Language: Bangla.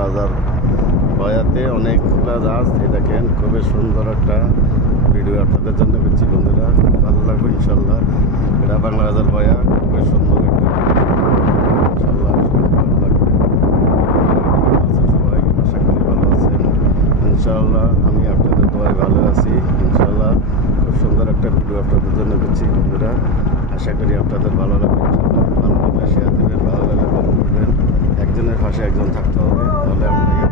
বাজার বয়াতে অনেকগুলা জাহাজ। এই দেখেন খুবই সুন্দর একটা ভিডিও আপনাদের জন্য করছি বন্ধুরা, খুব ভালো লাগবে ইনশাল্লাহ। এটা বাংলা বাজার বয়া, খুবই সুন্দর একটা ইনশাল্লাহ, সবাই ভালো লাগবে। সবাই আশা করি ভালো আছেন ইনশাল্লাহ। আমি আপনাদের দোয়ায় ভালো আছি ইনশাল্লাহ। খুব সুন্দর একটা ভিডিও আপনাদের জন্য করছি বন্ধুরা, আশা করি আপনাদের ভালো লাগবে ইনশাল্লাহ। ভালো লাগলে শেয়ার দেবেন, ভালো লাগলে কমেন্ট করবেন। একজনের পাশে একজন থাকতে হবে, তাহলে আমরা